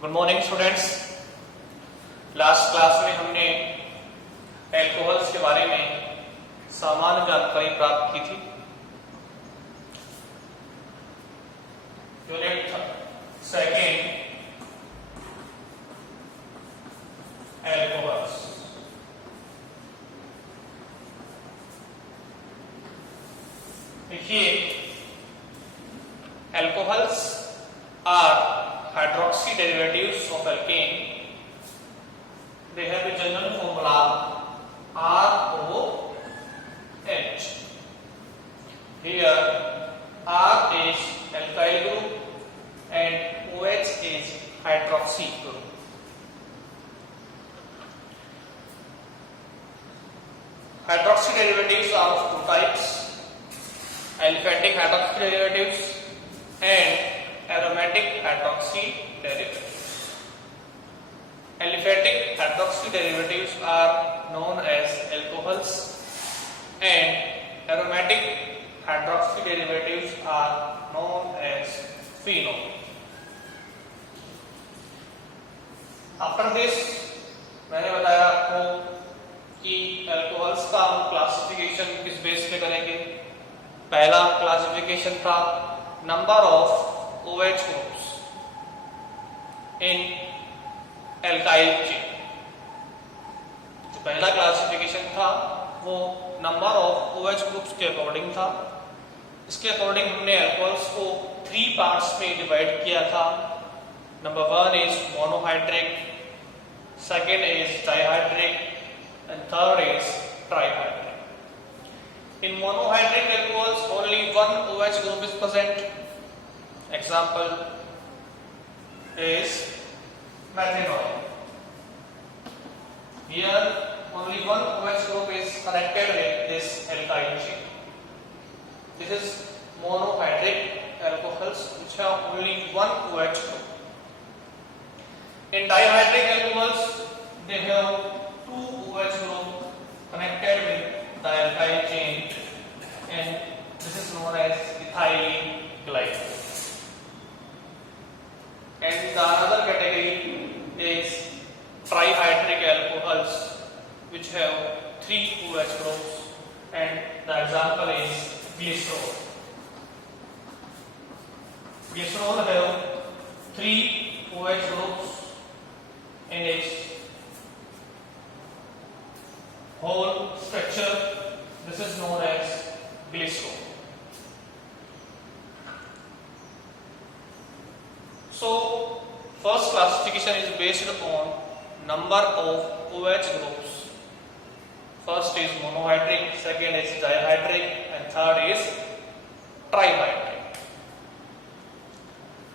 Good morning students. Last class में हमने एल्कोहल्स के बारे में सामान्य जानकारी प्राप्त की थी। Unit second, alcohols. देखिए, alcohols are hydroxy derivatives of alkane. They have a general formula ROH. Here R is alkyl group and OH is hydroxy group. Hydroxy derivatives are of two types: aliphatic hydroxy derivatives and aromatic hydroxy derivatives. Aliphatic hydroxy derivatives are known as alcohols and aromatic hydroxy derivatives are known as phenol. After this, मैंने बताया आपको कि alcohols का हम क्लासिफिकेशन किस बेस पे करेंगे। पहला क्लासिफिकेशन था number of OH groups in alkyl chain। जो पहला क्लासिफिकेशन था वो नंबर ऑफ OH ग्रुप्स के अकॉर्डिंग था। इसके अकॉर्डिंग हमने अल्कोहल्स को 3 पार्ट्स में डिवाइड किया था। नंबर 1 is monohydric, second is dihydric and third is trihydric. In monohydric alcohols only 1 OH group is present. Example is methanol. Here only one OH group is connected with this alkyl chain. This is monohydric alcohols which have only one OH group. In dihydric alcohols they have 2 OH group connected with the alkyl chain and this is known as ethylene glycol. And the another category is trihydric alcohols which have 3 OH groups and the example is glycerol. Glycerol have 3 OH groups in its whole structure. This is known as glycerol. So, first classification is based on number of OH groups. First is monohydric, second is dihydric, and third is trihydric.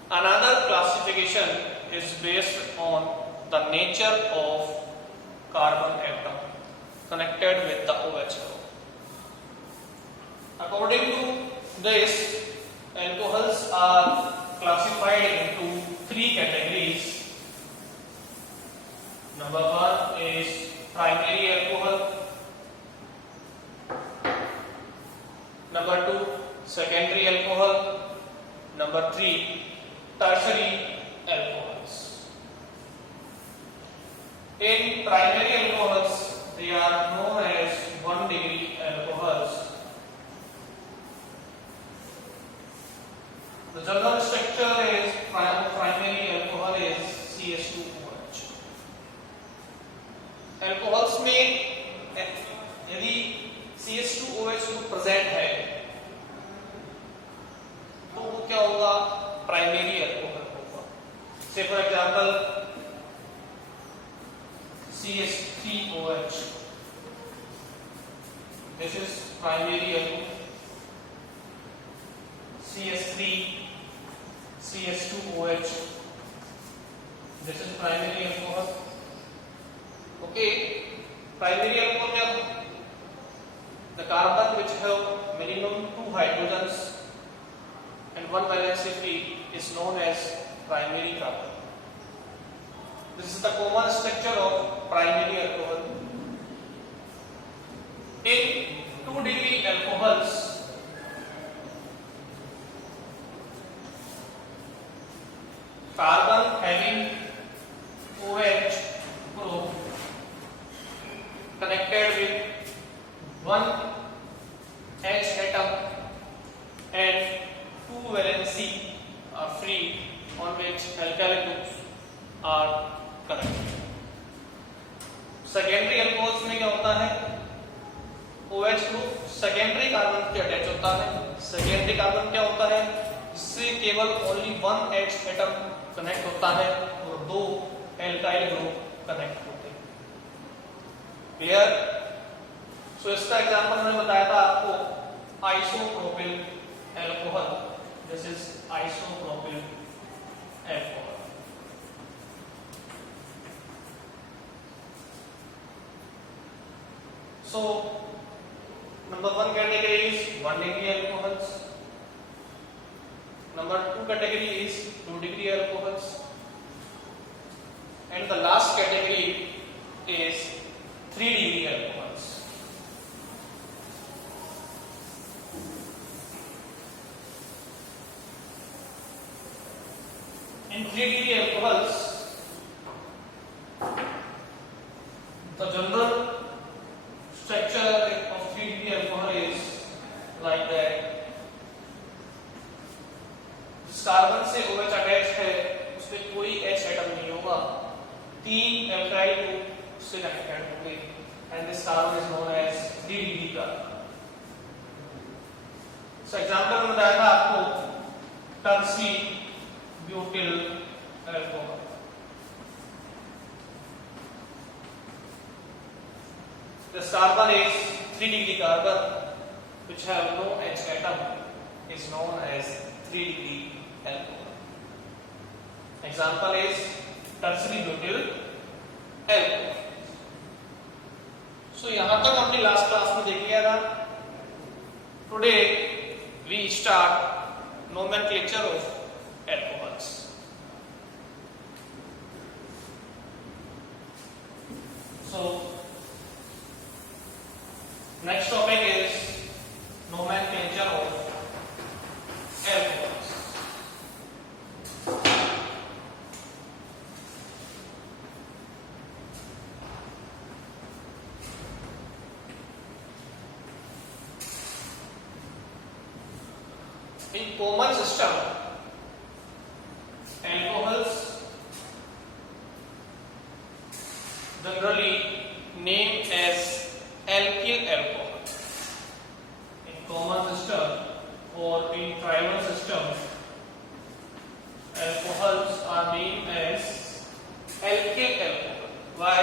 Another classification is based on the nature of carbon atom connected with the OH group. According to this, alcohols are classified into 3 categories. Number 1 is primary alcohol, number 2 secondary alcohol, number 3 tertiary alcohols. In primary alcohols they are known as 1 degree alcohols. The general structure is primary alcohol is CH2OH. Alcohols में यदि CH2OH present है तो वो क्या होगा? Primary alcohol होगा। से for example CH3OH, this is primary alcohol. CH3 CH2OH, this is primary alcohol. Okay, primary alcohol में the carbon which have minimum 2 hydrogens and 1 valence free is known as primary carbon. This is the common structure of primary alcohol. In 2 degree alcohols, carbon having है, OH group secondary carbon से अटैच होता है। Secondary carbon क्या होता है, इससे केवल only one H atom connect होता है और दो एल्काइल ग्रुप कनेक्ट होते हैं। क्लियर? सो इसका एग्जांपल मैंने बताया था आपको, isopropyl alcohol. This is isopropyl alcohol. So, number one category is 1 degree alcohols. Number two category is 2 degree alcohols. And the last category is 3 degree alcohols. In 3 degree alcohols, the general structure of 3 degree alcohol is like that. जिस कार्बन से OH attach है उसमें कोई H atom नहीं होगा, 3 alkyl group उससे कनेक्टेड होंगे, and this carbon is known as 3 degree carbon. So example में बताया था आपको टर्सी butyl alcohol. This carbon is 3 degree carbon which have no H atom is known as 3 degree alcohol. Example is tertiary butyl alcohol. So यहाँ तक हमने last class में देख लिया था। Today we start nomenclature of alcohols. So next topic is nomenclature of alcohols. In common system, alcohols generally named as alkyl alcohol. In common system or in tribal system, alcohols are named as alkyl alcohol. Why?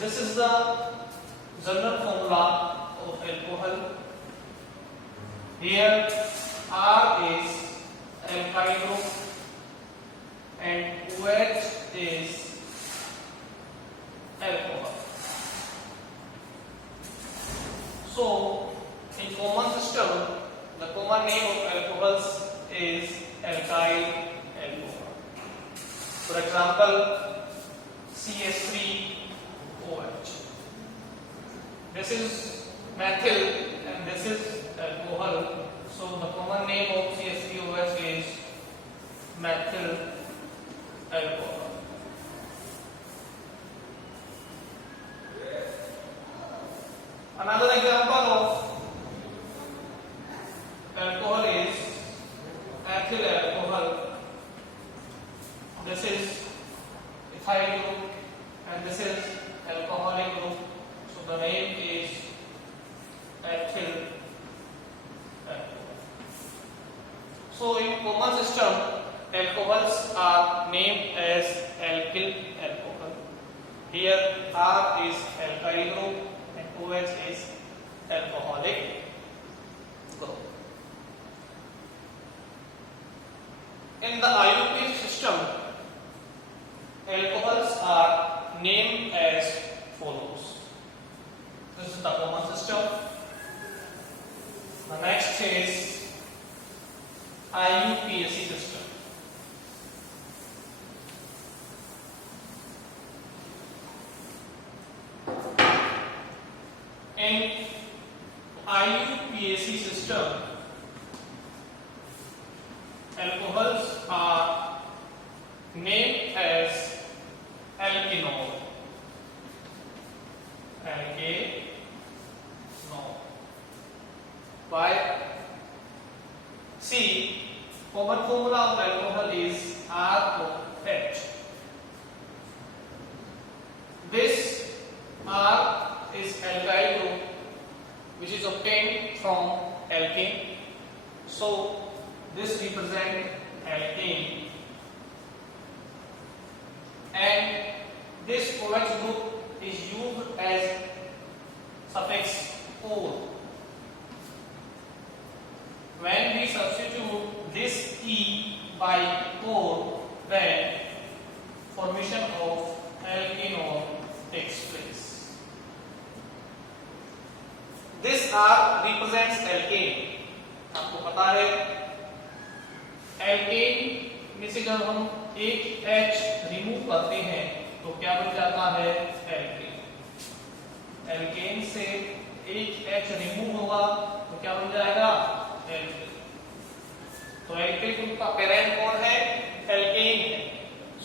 This is the general formula of alcohol. Here R is alkyl group and OH is alcohol. So, in common system, the common name of alcohols is alkyl alcohol. For example, CH3OH. This is methyl and this is alcohol. So, the common name of CH3OH is methyl alcohol. Another example of alcohol is ethyl alcohol. This is ethyl group and this is alcoholic group. So the name is ethyl alcohol. So in common system, alcohols are named as alkyl alcohol. Here R is alkyl group. OH is alcoholic group. In the IUPAC system, alcohols are named as follows. This is the common system. The next is IUPAC system. In IUPAC system, alcohols are named as alkanol. Alkanol. Why? See, common formula of alcohol is ROH. This R is alkyl group which is obtained from alkane. So this represents alkane, and this OH group is used as suffix "ore". When we substitute this E by "ore", then formation of alkanol takes place. This R represents alkane. आपको पता है एल्केन में से जब हम एक H remove करते हैं तो क्या बन जाता है एल्केन। एल्केन से एक H रिमूव होगा तो क्या बन जाएगा एल्केन। तो एल्केन ग्रुप का पेरेंट कौन है एल्केन है।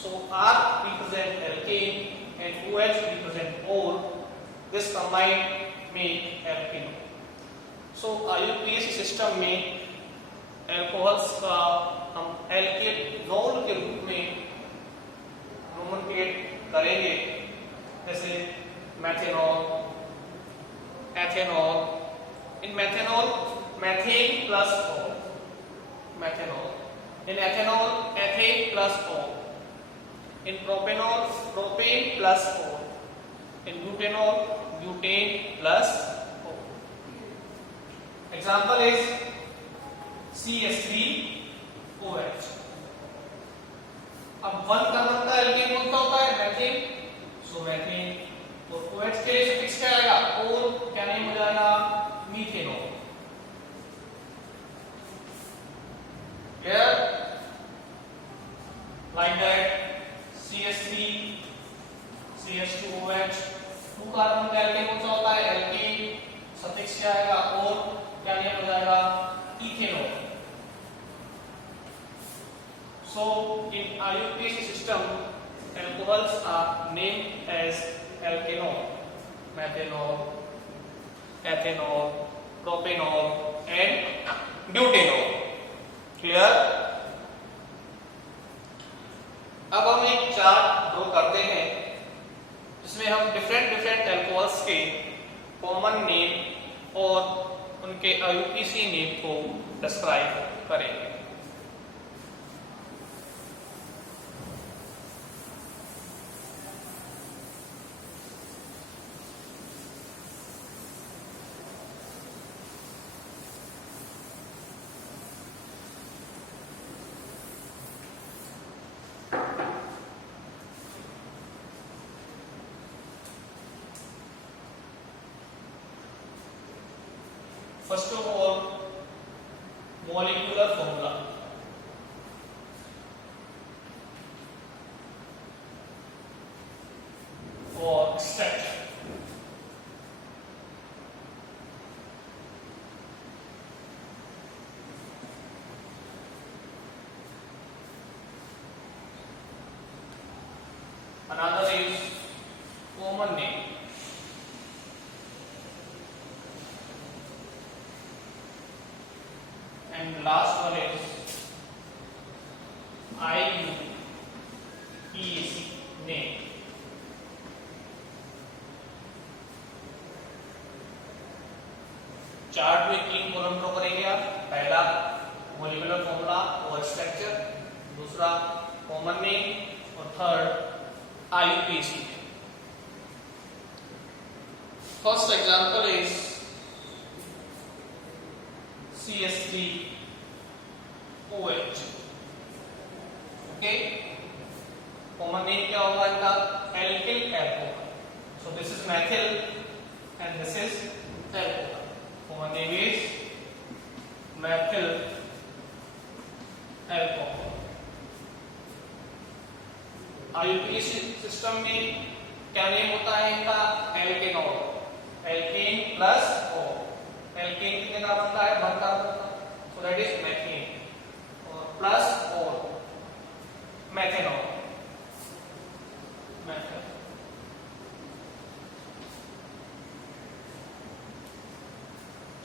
So R represent alkane and OH represent ore. This combined make alkanol. So IUPAC system में अल्कोहल्स का हम एल्केनॉल के रूप में नोमेनक्लेट करेंगे, जैसे methanol, ethanol. In methanol methane plus O, methanol. In ethanol ethane plus O. In propanol propane plus O. In butanol butane plus O. Example is CH3OH। अब 1 carbon का एल्केन कौन सा होता है मैथेन। सो मैथेन और OH के लिए सफिक्स क्या आएगा और क्या नेम हो जाएगा methanol. Clear. Like that CH3 CH2OH 2 कार्बन का एल्केन कौन सा होता है एल्केन, सफिक्स क्या आएगा और क्या नेम हो जाएगा ethanol. So in IUPAC system alcohols are named as alkanol, methanol, ethanol, propanol and butanol. Clear? अब हम एक चार्ट ड्रॉ करते हैं जिसमें हम डिफरेंट अल्कोहल्स के कॉमन नेम और उनके IUPAC नेम को डिस्क्राइब करेंगे। First of all, molecular formula. For extraction. Another is common name. And last one is IUPAC name. Chart में 3 कॉलम ड्रॉ करेंगे आप। पहला मॉलिक्यूलर फॉर्मूला और स्ट्रक्चर, दूसरा कॉमन नेम और third IUPAC। First example is CH3OH. Okay, common name क्या होगा इनका alkyl alcohol. So this is methyl and this is alcohol. Common name is methyl alcohol. IUPAC system में क्या नेम होता है इनका alkanol, alkane plus O। Alkane कितने carbon का है 1 कार्बन का, सो दैट इज मैथेन और प्लस और methanol.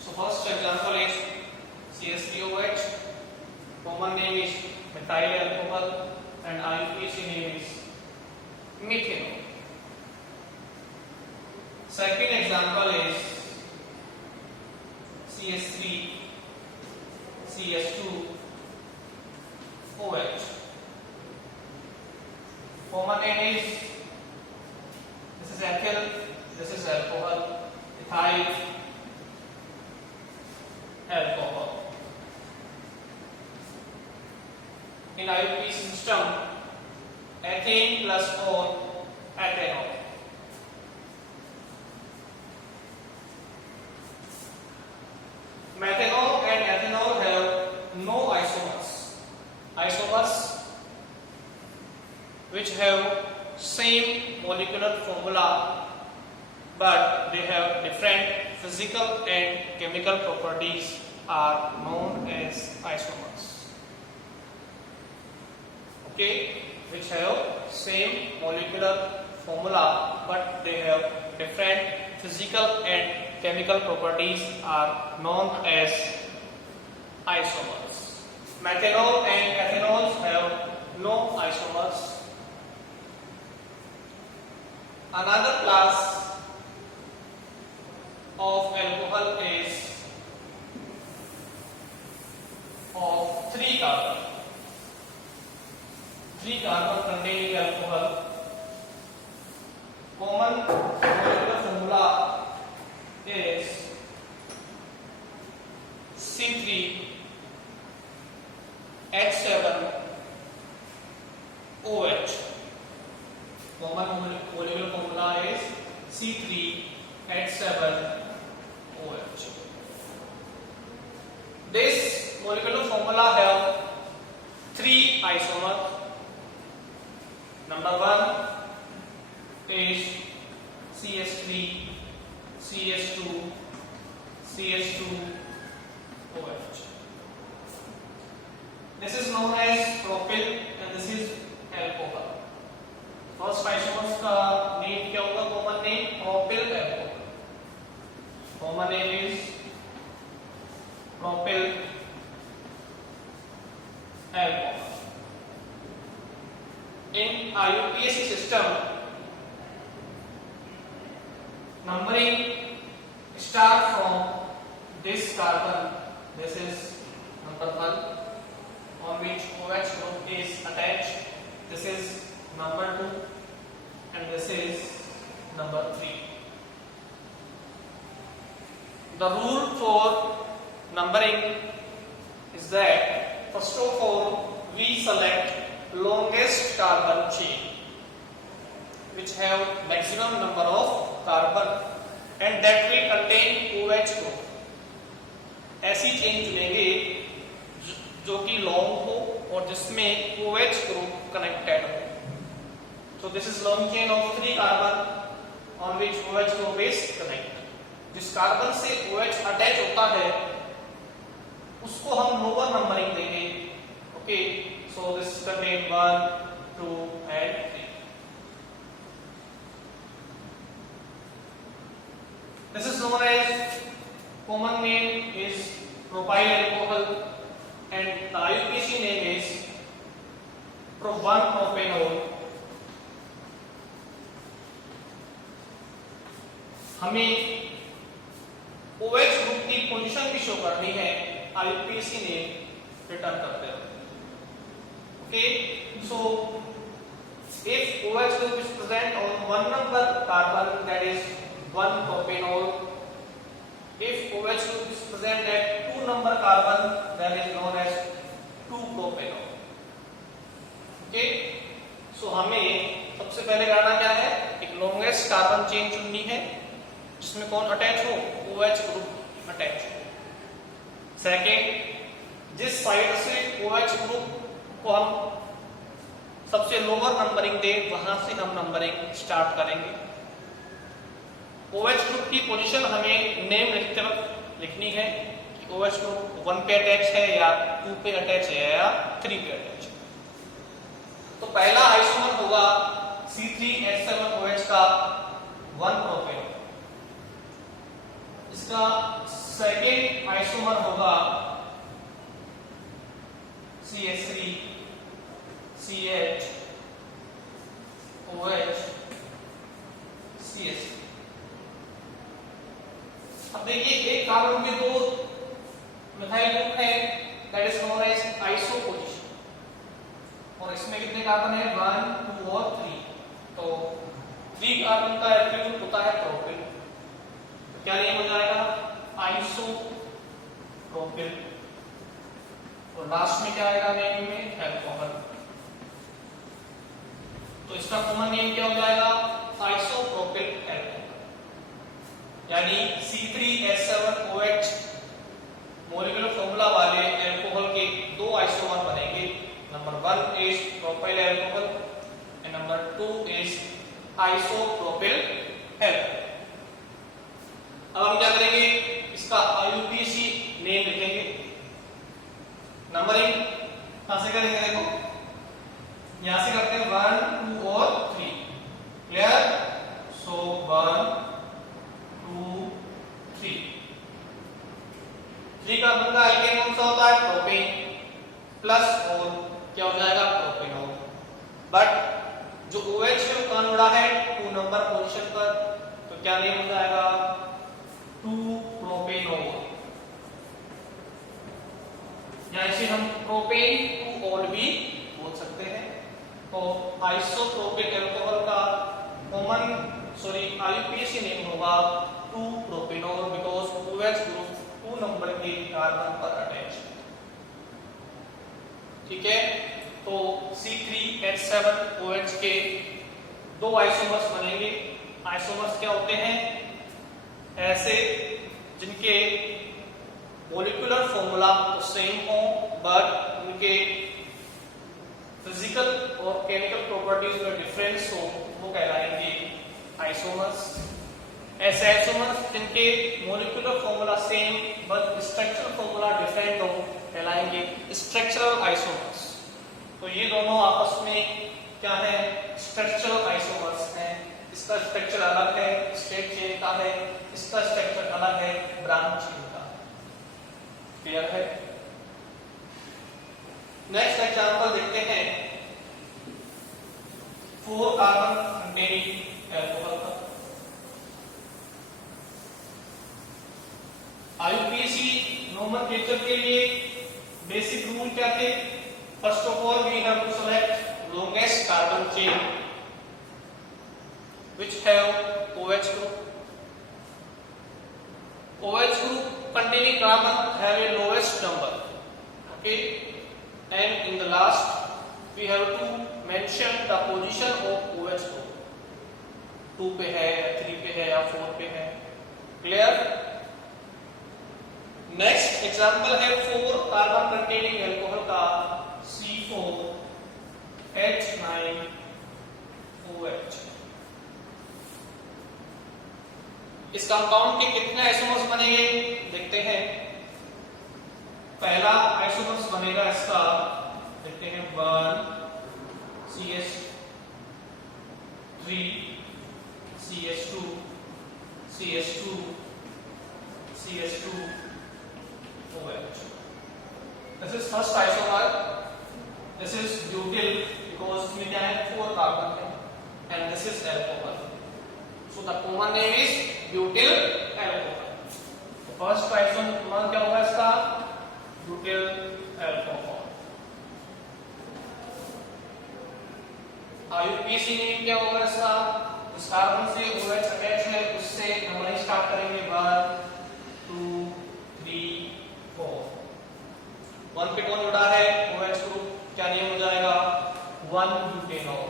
So first example is CH3OH, common name is methyl alcohol and IUPAC name is methanol. Second example is CH3 CH2 OH. Common name is, this is ethyl, this is alcohol, ethyl alcohol. In IUPAC system, ethane plus or ethanol. Methanol and ethanol have no isomers. Isomers which have same molecular formula but they have different physical and chemical properties are known as isomers. Okay, which have same molecular formula but they have different physical and chemical properties are known as isomers. Methanol and ethanol have no isomers. Another class of alcohol is of 3 carbon. 3 carbon containing alcohol. Common molecular formula is C3H7OH. Common molecular formula is C3H7OH. This molecular formula have 3 isomers. Number 1 is CH3 CH2 CH2OH. This is known as propyl and this is alcohol. First isomers का नेम क्या होगा? Common name propyl alcohol. Common name is propyl alcohol. In IUPAC system, numbering start from this carbon. This is number 1 on which OH group is attached. This is number 2 and this is number 3. The rule for numbering is that first of all we select longest carbon chain which have maximum number of carbon and that will contain OH group. ऐसी चेन चुनेंगे जो कि लॉन्ग हो और जिसमें OH group connected हो. So this is long chain of 3 carbon on which OH group is connected. जिस कार्बन से OH अटैच होता है उसको हम लोअर नंबरिंग देंगे. ओके, so this contain 1, 2 and 3. This is known as, common name is propyl alcohol and the IUPAC name is Pro1-propanol. हमें OH group की पोजीशन भी शो करनी है. IUPAC ने रिटर्न करते हैं. ओके, सो if OH group is present on 1 number carbon, that is 1-propanol. If OH group is present at 2 number carbon, that is known as 2-propanol. Okay, so हमें सबसे पहले करना क्या है? एक लॉन्गेस्ट कार्बन चेन चुननी है जिसमें कौन अटैच हो? OH ग्रुप अटैच हो. सेकेंड, जिस साइड से OH ग्रुप को हम सबसे लोअर नंबरिंग दे वहां से हम नंबरिंग स्टार्ट करेंगे. OH ग्रुप की पोजीशन हमें नेम लिखते वक्त लिखनी है कि OH ग्रुप 1 पे अटैच है या 2 पे अटैच है या 3 पे अटैच है. तो पहला आइसोमर होगा C3H7OH का 1-propanol. इसका सेकेंड आइसोमर होगा CH3CH OH CH3. और इसमें कितने कार्बन है 1 2 और 3। तो 3 कार्बन का एक्टिव ग्रुप होता है प्रोपिल। तो क्या नेम हो जाएगा आइसोप्रोपिल। और लास्ट में क्या आएगा नेम में अल्कोहल। तो इसका कॉमन नेम क्या हो जाएगा आइसोप्रोपिल अल्कोहल। यानी C3H7OH मॉलिक्यूलर फॉर्मूला वाले अल्कोहल के दो आइसोमर बनेंगे। नंबर 1 is propyl alcohol and number 2 is isopropyl alcohol. अब हम क्या करेंगे इसका IUPAC नेम लिखेंगे। नंबरिंग कहां से करेंगे देखो यहां से करते हैं 1 2 और 3 क्लियर। सो 1 2 3 कार्बन का एल्केन कौन सा होता है प्रोपेन प्लस और क्या हो जाएगा प्रोपेनॉल। बट जो OH है वो कहां जुड़ा है 2 नंबर पोजीशन पर। तो क्या नेम हो जाएगा 2 प्रोपेनॉल या इसे हम प्रोपेन 2 ऑल भी बोल सकते हैं। तो आइसोप्रोपिल अल्कोहल का IUPAC नेम होगा 2 प्रोपेनॉल बिकॉज OH ग्रुप 2 नंबर के कार्बन पर अटैच। ठीक है। तो C3H7OH के दो आइसोमर्स बनेंगे। आइसोमर्स क्या होते हैं ऐसे जिनके मॉलिक्यूलर फॉर्मूला तो सेम हो बट उनके फिजिकल और केमिकल प्रॉपर्टीज में डिफरेंस हो वो कहलाएंगे आइसोमर्स। ऐसे आइसोमर्स जिनके molecular formula same but structural formula different हो कहलाएंगे स्ट्रक्चरल आइसोमर्स। तो ये दोनों आपस में क्या है स्ट्रक्चरल आइसोमर्स हैं। इसका स्ट्रक्चर अलग है स्ट्रेट चेन का है, इसका स्ट्रक्चर अलग है ब्रांच चेन का। क्लियर है। नेक्स्ट एग्जांपल देखते हैं 4 कार्बन कंटेनिंग अल्कोहल का। IUPAC नोमेनक्लेचर के लिए बेसिक रूल क्या थे। First of all we have to select longest carbon chain which have OH group. OH group containing carbon have a lowest number. Okay, and in the last we have to mention the position of OH group. 2 पे है या 3 पे है या 4 पे है। Clear. Next example है 4 carbon containing alcohol का C4H9OH। इस कंपाउंड के कितने आइसोमर्स बनेंगे देखते हैं। पहला आइसोमर्स बनेगा इसका देखते हैं 1 CH3 CH2 CH2 CH2 OH। This is first isomer. This is butyl because इसमें क्या है 4 कार्बन है and this is alcohol. So the common name is butyl alcohol. तो first isomer क्या होगा इसका butyl alcohol। IUPAC नेम क्या होगा इसका इस कार्बन से OH अटैच है उससे नंबरिंग स्टार्ट करेंगे 1 2 3 4। 1 पे कौन जुड़ा है OH ग्रुप क्या नेम हो जाएगा 1 ब्यूटेनॉल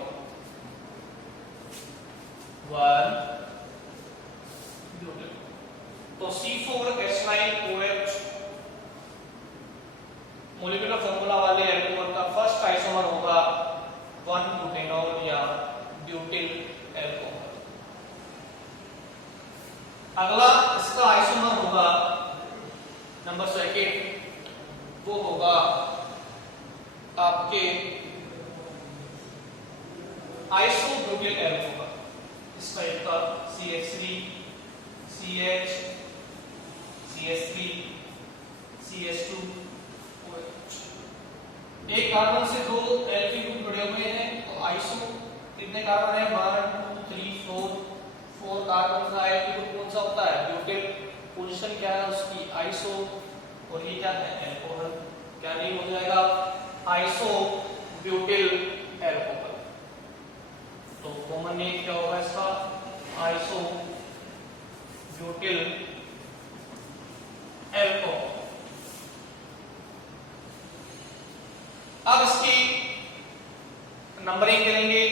1 ब्यूटेनॉल। तो C4H9OH मॉलिक्यूलर फॉर्मूला वाले अल्कोहल का फर्स्ट आइसोमर होगा 1 ब्यूटेनॉल या ब्यूटिल अल्कोहल। अगला इसका आइसोमर होगा नंबर 2 वो होगा आपके आइसोब्यूटिल अल्कोहल। इस टाइप का CH3 CH CH3 CH2 OH। एक कार्बन से 2 एल्किल ग्रुप जुड़े हुए हैं तो आइसो कितने कार्बन है 1 2 3 4 कार्बन का एल्किल ग्रुप कौन सा होता है ब्यूटिल। पोजीशन क्या है उसकी आइसो और ये क्या है अल्कोहल। क्या नेम हो जाएगा आइसो ब्यूटिल नेम क्या होगा इसका, आइसो ब्यूटिल एल्कोहल। अब इसकी नंबरिंग करेंगे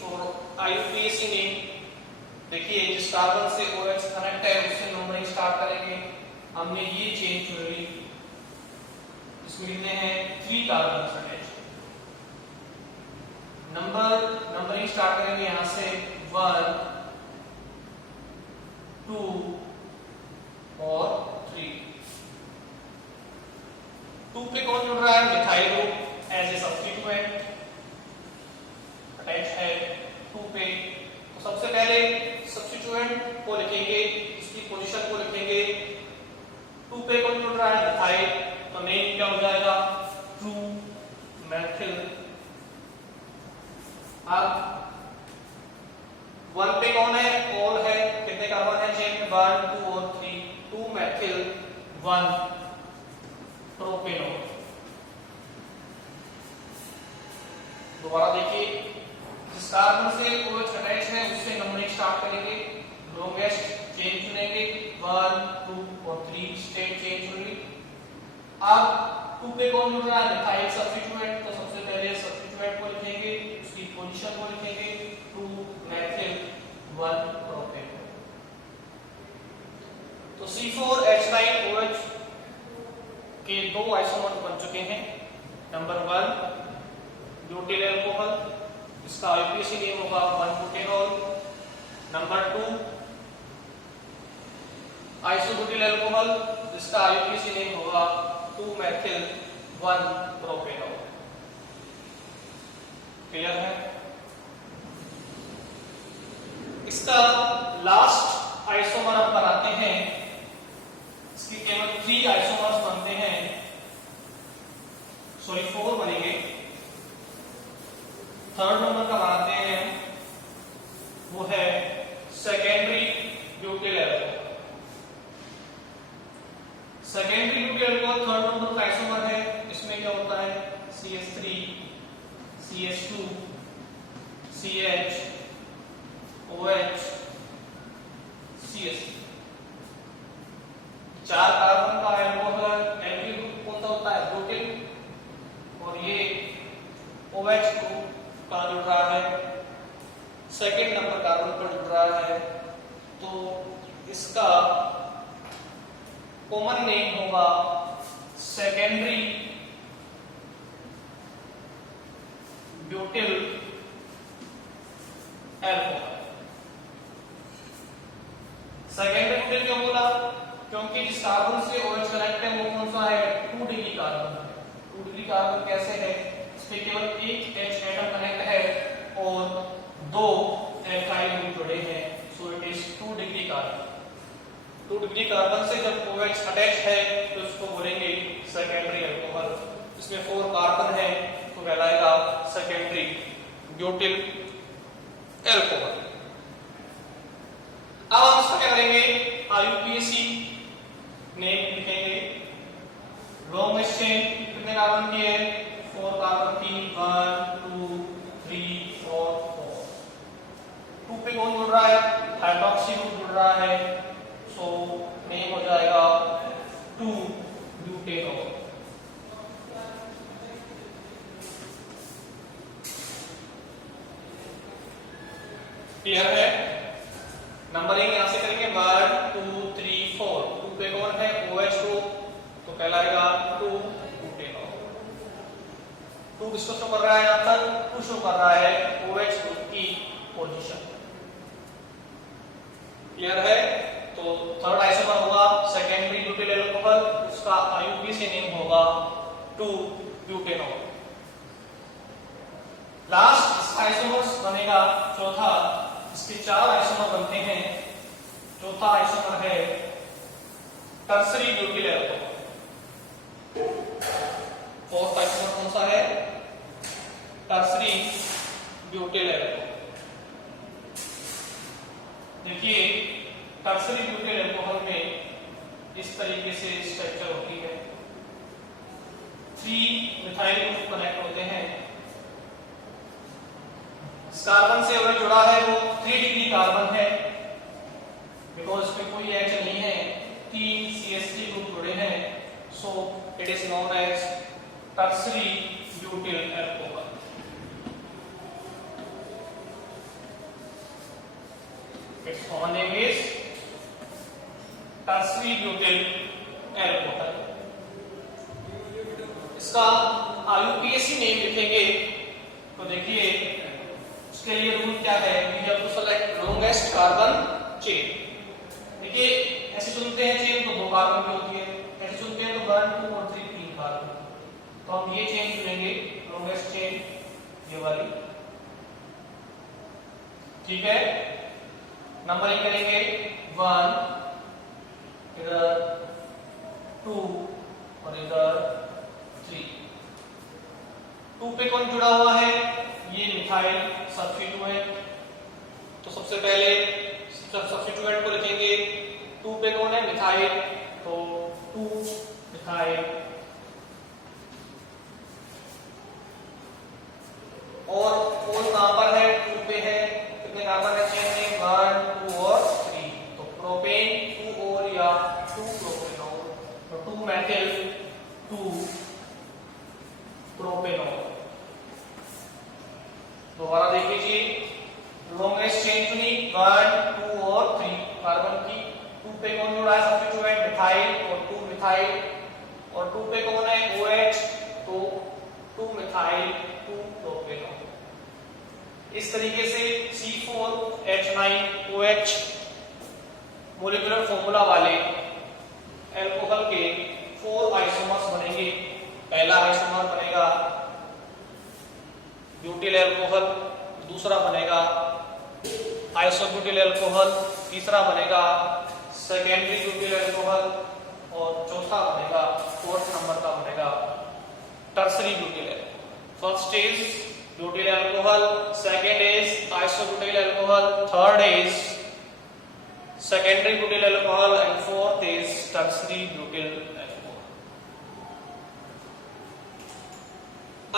फॉर IUPAC नेम। देखिए जिस कार्बन से OH कनेक्ट है उससे नंबरिंग स्टार्ट करेंगे। हमने ये चेन चुन ली, इसमें लिखते हैं 3 कार्बन अटैच। नंबरिंग स्टार्ट करेंगे यहां से 1 2 और 3। 2 पे कौन जुड़ रहा है, methyl group as a substituent attach है 2 पे। तो सबसे पहले सब्स्टिट्यूएंट को लिखेंगे, इसकी पोजीशन को लिखेंगे। 2 पे कौन जुड़ रहा है, मिथाइल, तो नेम क्या हो जाएगा, 2 मेथिल। अब 1 पे कौन है, ऑल है, कितने कार्बन है चेन में, 1 2 और 3, 2 मेथिल 1 प्रोपेनॉल। दोबारा देखिए, जिस कार्बन से OH अटैच है उससे नंबरिंग स्टार्ट करेंगे, लॉन्गेस्ट चेन चुनेंगे, 1 2 और 3 स्टेट चेन चुन ली। अब 2 पे कौन जुड़ रहा है, मिथाइल सब्स्टिट्यूएंट, तो सबसे पहले सब्स्टिट्यूएंट को लिखेंगे, उसकी पोजीशन को लिखेंगे, 2 मेथिल 1 प्रोपेनॉल। तो C4H9OH के 2 आइसोमर बन चुके हैं। नंबर 1 ब्यूटिल एल्कोहल, इसका IUPAC नेम होगा 1-बुटेनॉल। नंबर 2 आइसोब्यूटिल एल्कोहल, जिसका IUPAC नेम होगा 2-मेथिल 1-प्रोपेनॉल। क्लियर है? इसका लास्ट आइसोमर हम बनाते हैं, इसकी केवल 3 आइसोमर्स बनते हैं, सॉरी 4 बनेंगे। थर्ड नंबर का बनाते हैं, वो है secondary butyl alcohol. Secondary butyl alcohol third number का आइसोमर है। इसमें क्या होता है, CH3 CH2 CH OH CH3, 4 कार्बन का एल्कोहल। एल्किल ग्रुप कौन सा होता है, ब्यूटिल, और ये OH ग्रुप का जुड़ रहा है, सेकेंड नंबर कार्बन पर जुड़ रहा है, तो इसका कॉमन नेम होगा secondary butyl alcohol. Secondary butyl क्यों बोला, क्योंकि जिस कार्बन से OH कनेक्ट है वो कौन सा है, 2 डिग्री कार्बन है। 2 डिग्री कार्बन कैसे है, इसमें केवल एक H एटम कनेक्ट है और 2 एल्काइल ग्रुप जुड़े हैं, so it is 2 degree carbon. 2 degree carbon से जब OH अटैच है तो उसको बोलेंगे सेकेंडरी एल्कोहल। इसमें 4 कार्बन है तो कहलाएगा सेकेंडरी ब्यूटिल एल्कोहल। अब हम इसका क्या करेंगे, IUPAC नेम लिखेंगे। लॉन्गेस्ट चेन कितने कार्बन की है, 4 कार्बन की, 1 2 3 4 4। 2 पे कौन जुड़ रहा है, हाइड्रोक्सी ग्रुप जुड़ रहा है, सो नेम हो जाएगा 2-ब्यूटेनॉल। क्लियर है? नंबरिंग यहां से करेंगे 1 2 3 4। 2 पे कौन है, OH ग्रुप, तो कहलाएगा 2-ब्यूटेनॉल। 2 किसको शो कर रहा है, यहां पर 2 शो कर रहा है OH ग्रुप की पोजीशन। क्लियर है? तो थर्ड आइसोमर होगा सेकेंडरी ब्यूटिल एल्कोहल, उसका IUPAC नेम होगा 2-ब्यूटेनॉल। लास्ट आइसोमर बनेगा चौथा, इसके 4 आइसोमर बनते हैं। चौथा आइसोमर है tertiary butyl alcohol. Fourth isomer कौन सा है, टर्सरी ब्यूटिल एल्कोहल। देखिए टर्सरी ब्यूटिल एल्कोहल में इस तरीके से स्ट्रक्चर होती है, 3 मिथाइल ग्रुप कनेक्ट होते हैं, जिस कार्बन से हमें जुड़ा है वो 3 डिग्री कार्बन है, बिकॉज इसमें कोई एच नहीं है, 3 CH3 ग्रुप जुड़े हैं, so it is known as tertiary butyl alcohol. It's common name is tertiary butyl alcohol. इसका IUPAC नेम लिखेंगे तो देखिए उसके लिए रूल क्या है, we have to select longest carbon chain. देखिए ऐसे चुनते हैं चेन तो 2 कार्बन की होती है, ऐसे चुनते हैं तो 1 2 और 3 कार्बन। तो हम ये चेन चुनेंगे, लॉन्गेस्ट चेन ये वाली, ठीक है। नंबरिंग करेंगे 1, इधर 2 और इधर 3। 2 पे कौन जुड़ा हुआ है, ये मिथाइल सब्स्टिट्यूएंट, तो सबसे पहले सब्स्टिट्यूएंट को लिखेंगे। 2 पे कौन है, मिथाइल, तो 2 मिथाइल। और कहां पर है, 2 पे है, कितने कार्बन है चेन में, 1 2 और 3, तो प्रोपेन 2 और या 2 प्रोपेनॉल, तो 2 मेथिल 2 प्रोपेनॉल। दोबारा देख लीजिए, लॉन्गेस्ट चेन चुनी 1 2 और 3 कार्बन की। 2 पे कौन जुड़ा है, सब्स्टिट्यूएंट मिथाइल और 2 मिथाइल, और 2 पे कौन है, OH, तो 2 मिथाइल 2 प्रोपेनॉल। इस तरीके से C4H9OH मॉलिक्यूलर फॉर्मूला वाले अल्कोहल के 4 आइसोमर्स बनेंगे। पहला आइसोमर बनेगा ब्यूटिल अल्कोहल, दूसरा बनेगा आइसोब्यूटिल अल्कोहल, तीसरा बनेगा सेकेंडरी ब्यूटिल अल्कोहल, और चौथा बनेगा, 4th नंबर का बनेगा tertiary butyl alcohol. First is butyl alcohol, second is isobutyl alcohol, third is secondary butyl alcohol, and fourth is tertiary butyl alcohol.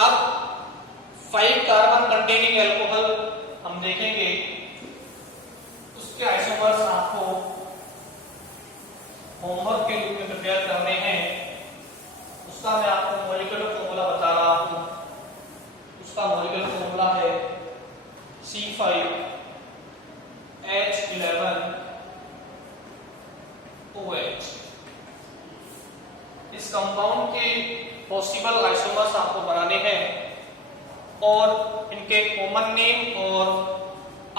अब 5 कार्बन कंटेनिंग अल्कोहल हम देखेंगे, उसके आइसोमर्स आपको होमवर्क के रूप में प्रिपेयर करने हैं। उसका मैं आपको मॉलिक्यूलर फॉर्मूला बता रहा हूं। उसका मॉलिक्यूलर फॉर्मूला है C5H11OH। इस कंपाउंड के पॉसिबल आइसोमर्स आपको बनाने हैं और इनके कॉमन नेम और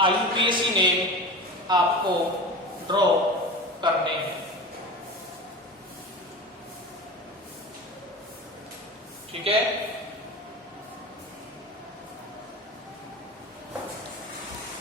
IUPAC नेम आपको ड्रॉ करने हैं, ठीक है।